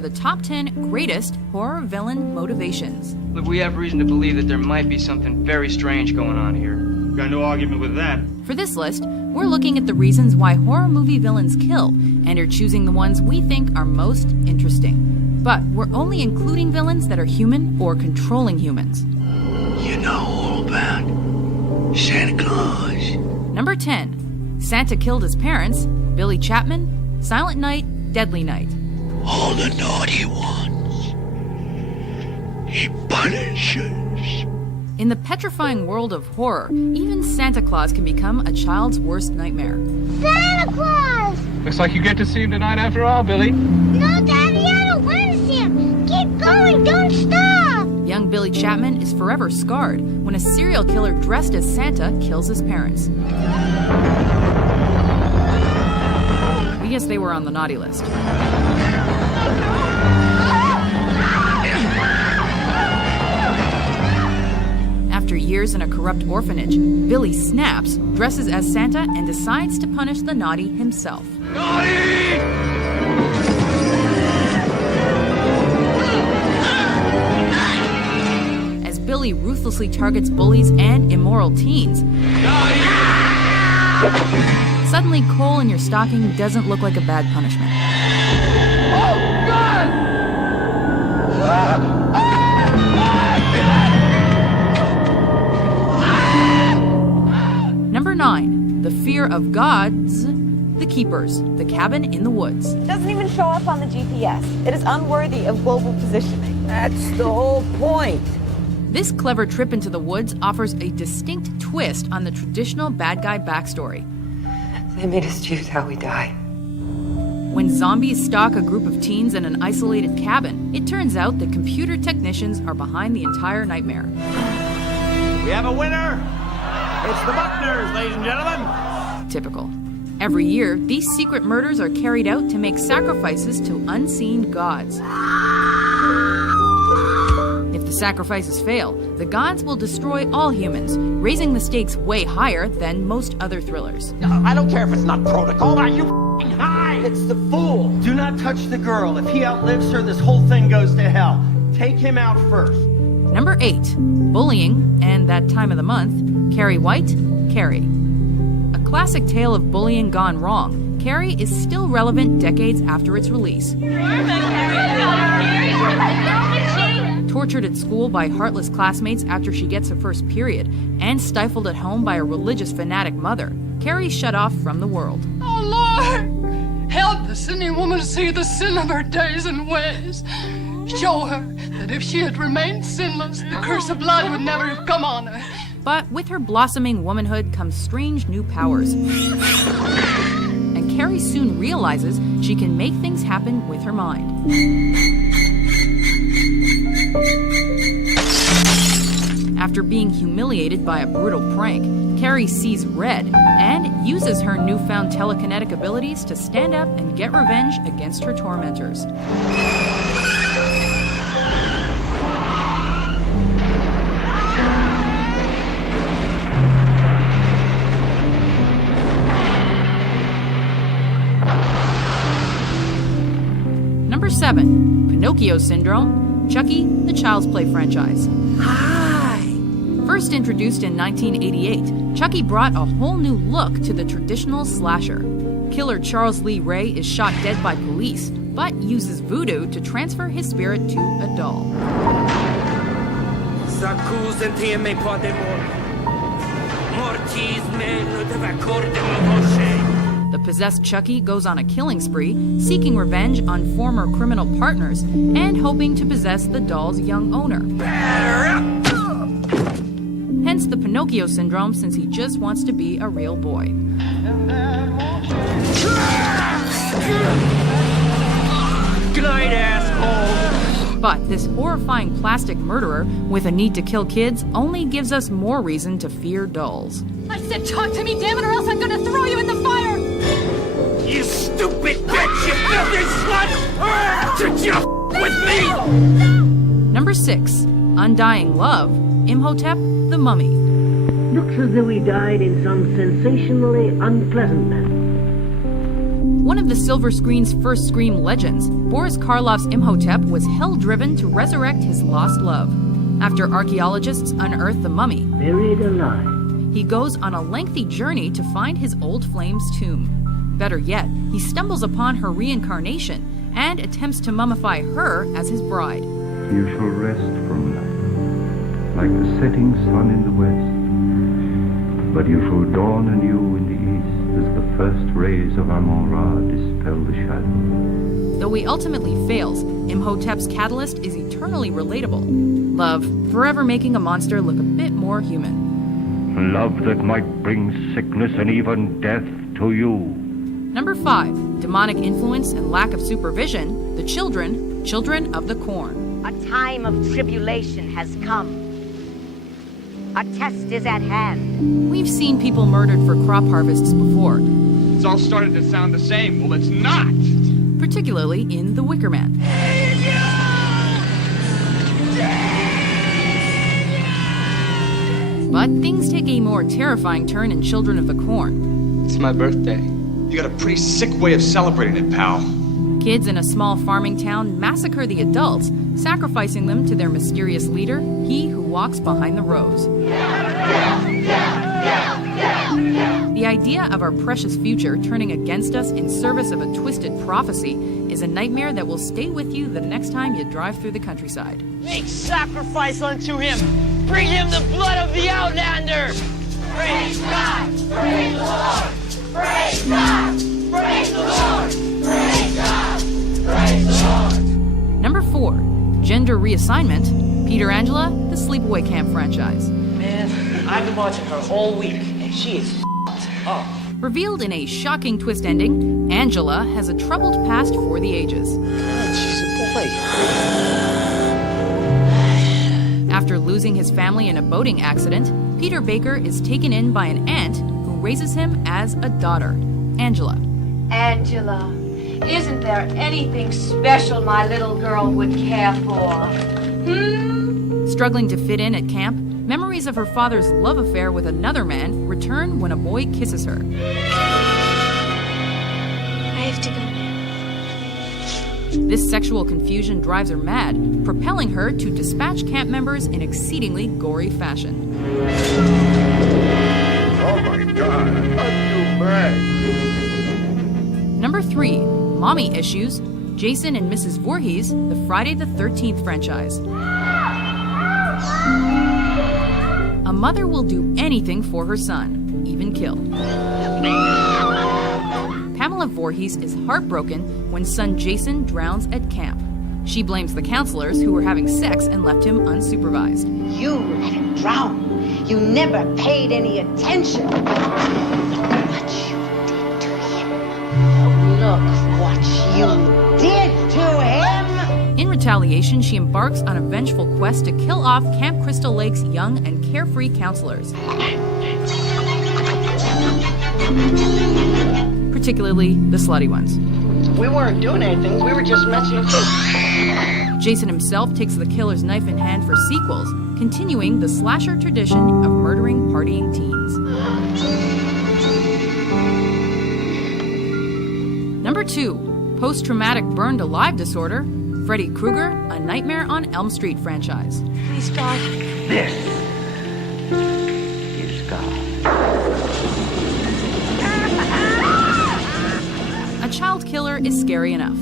for the top 10 greatest horror villain motivations. Look, we have reason to believe that there might be something very strange going on here. Got no argument with that. For this list, we're looking at the reasons why horror movie villains kill and are choosing the ones we think are most interesting. But we're only including villains that are human or controlling humans. You know all about Santa Claus. Number 10. Santa killed his parents, Billy Chapman, Silent Night, Deadly Night. All the naughty ones, he punishes. In the petrifying world of horror, even Santa Claus can become a child's worst nightmare. Santa Claus! Looks like you get to see him tonight after all, Billy. No, Daddy, I don't want to see him. Keep going, don't stop! Young Billy Chapman is forever scarred when a serial killer dressed as Santa kills his parents. We guess they were on the naughty list. After years in a corrupt orphanage, Billy snaps, dresses as Santa, and decides to punish the naughty himself. Naughty! As Billy ruthlessly targets bullies and immoral teens, suddenly coal in your stocking doesn't look like a bad punishment. Oh, God! Number 9. The fear of gods, the keepers, the cabin in the woods. Doesn't even show up on the GPS. It is unworthy of global positioning. That's the whole point. This clever trip into the woods offers a distinct twist on the traditional bad guy backstory. They made us choose how we die. When zombies stalk a group of teens in an isolated cabin, it turns out that computer technicians are behind the entire nightmare. We have a winner! It's the Buckners, ladies and gentlemen! Typical. Every year, these secret murders are carried out to make sacrifices to unseen gods. If the sacrifices fail, the gods will destroy all humans, raising the stakes way higher than most other thrillers. I don't care if it's not protocol. Are you f***ing high? It's the fool. Do not touch the girl. If he outlives her, this whole thing goes to hell. Take him out first. Number 8. Bullying, and that time of the month, Carrie White, Carrie. A classic tale of bullying gone wrong, Carrie is still relevant decades after its release. Tortured at school by heartless classmates after she gets her first period, and stifled at home by a religious fanatic mother, Carrie's shut off from the world. Oh, Lord! Help the sinning woman see the sin of her days and ways. Show her that if she had remained sinless, the curse of blood would never have come on her. But with her blossoming womanhood comes strange new powers. And Carrie soon realizes she can make things happen with her mind. After being humiliated by a brutal prank, Carrie sees red and uses her newfound telekinetic abilities to stand up and get revenge against her tormentors. Number 7. Pinocchio Syndrome, Chucky, the Child's Play franchise. Hi! First introduced in 1988, Chucky brought a whole new look to the traditional slasher. Killer Charles Lee Ray is shot dead by police, but uses voodoo to transfer his spirit to a doll. The possessed Chucky goes on a killing spree, seeking revenge on former criminal partners and hoping to possess the doll's young owner. Hence the Pinocchio syndrome, since he just wants to be a real boy. Good night, asshole. But this horrifying plastic murderer with a need to kill kids only gives us more reason to fear dolls. I said talk to me, damn it, or else I'm gonna throw you in the fire! You stupid bitch, you filthy slut! Did you with me? Number 6. Undying Love, Imhotep, the Mummy. Looks as though he died in some sensationally unpleasant manner. One of the silver screen's first Scream legends, Boris Karloff's Imhotep was hell-driven to resurrect his lost love. After archaeologists unearth the mummy, buried alive, he goes on a lengthy journey to find his old flame's tomb. Better yet, he stumbles upon her reincarnation and attempts to mummify her as his bride. You shall rest from life, like the setting sun in the west. But you shall dawn anew in the east as the first rays of Amon-Ra dispel the shadow. Though he ultimately fails, Imhotep's catalyst is eternally relatable. Love, forever making a monster look a bit more human. Love that might bring sickness and even death to you. Number 5, demonic influence and lack of supervision, the children of the corn. A time of tribulation has come. A test is at hand. We've seen people murdered for crop harvests before. It's all starting to sound the same. Well, it's not! Particularly in The Wicker Man. But things take a more terrifying turn in Children of the Corn. It's my birthday. You got a pretty sick way of celebrating it, pal. Kids in a small farming town massacre the adults, sacrificing them to their mysterious leader, he who walks behind the rows. The idea of our precious future turning against us in service of a twisted prophecy is a nightmare that will stay with you the next time you drive through the countryside. Make sacrifice unto him. Bring him the blood of the Outlander. Praise God. Praise the Lord. Praise God. Praise the Lord. Praise God. Praise the Lord. Number 4, gender reassignment, Peter Angela, the Sleepaway Camp franchise. Man, I've been watching her all week, and she is up. Revealed in a shocking twist ending, Angela has a troubled past for the ages. Man, she's a boy. After losing his family in a boating accident, Peter Baker is taken in by an aunt who raises him as a daughter, Angela. Angela, isn't there anything special my little girl would care for? Struggling to fit in at camp, memories of her father's love affair with another man return when a boy kisses her. I have to go. This sexual confusion drives her mad, propelling her to dispatch camp members in exceedingly gory fashion. Oh my God, I'm too bad. Number 3, mommy issues, Jason and Mrs. Voorhees, the Friday the 13th franchise. A mother will do anything for her son, even kill. Pamela Voorhees is heartbroken when son Jason drowns at camp. She blames the counselors who were having sex and left him unsupervised. You let him drown. You never paid any attention. Look what you did to him. Look what you did to him. In retaliation, she embarks on a vengeful quest to kill off Camp Crystal Lake's young and carefree counselors. Particularly the slutty ones. We weren't doing anything. We were just messing with you. Jason himself takes the killer's knife in hand for sequels, continuing the slasher tradition of murdering partying teens. Number 2, post-traumatic burned alive disorder, Freddy Krueger, A Nightmare on Elm Street franchise. Please, God. this is God. A child killer is scary enough.